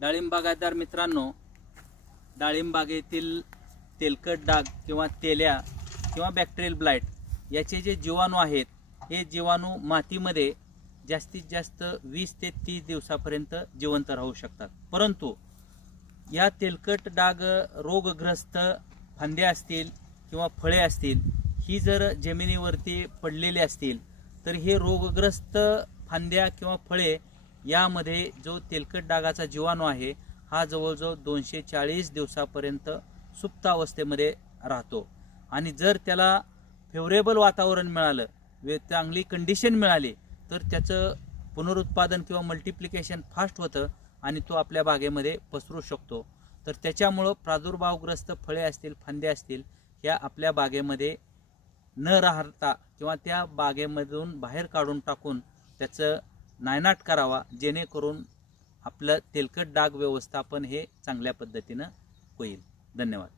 डाळिंब बागायतदार मित्रांनो, डाळिंब बागेतील तेलकट डाग किंवा तेल्या किंवा बॅक्टेरियल ब्लाइट याचे जे जीवाणू आहेत, हे जीवाणू मातीमध्ये जास्तीत जास्त 20 ते 30 दिवसापर्यंत जिवंत राहू शकतात. परंतु या तेलकट डाग रोगग्रस्त फांद्या असतील किंवा फळे असतील, ही जर जमिनीवरती पडलेली असतील तर हे रोगग्रस्त फांद्या किंवा फळे यामध्ये जो तेलकट डागाचा जीवाणू आहे हा जवळजवळ 240 दिवसापर्यंत सुप्त अवस्थेमध्ये राहतो. आणि जर त्याला फेवरेबल वातावरण मिळालं, चांगली कंडिशन मिळाली तर त्याचं पुनरुत्पादन किंवा मल्टिप्लिकेशन फास्ट होतं आणि तो आपल्या बागेमध्ये पसरू शकतो. तर त्याच्यामुळं प्रादुर्भावग्रस्त फळे असतील, फांद्या असतील, ह्या आपल्या बागेमध्ये न राहता किंवा त्या बागेमधून बाहेर काढून टाकून त्याचं नायनाट करावा, जेणेकरून आपलं तेलकट डाग व्यवस्थापन हे चांगल्या पद्धतीनं होईल. धन्यवाद.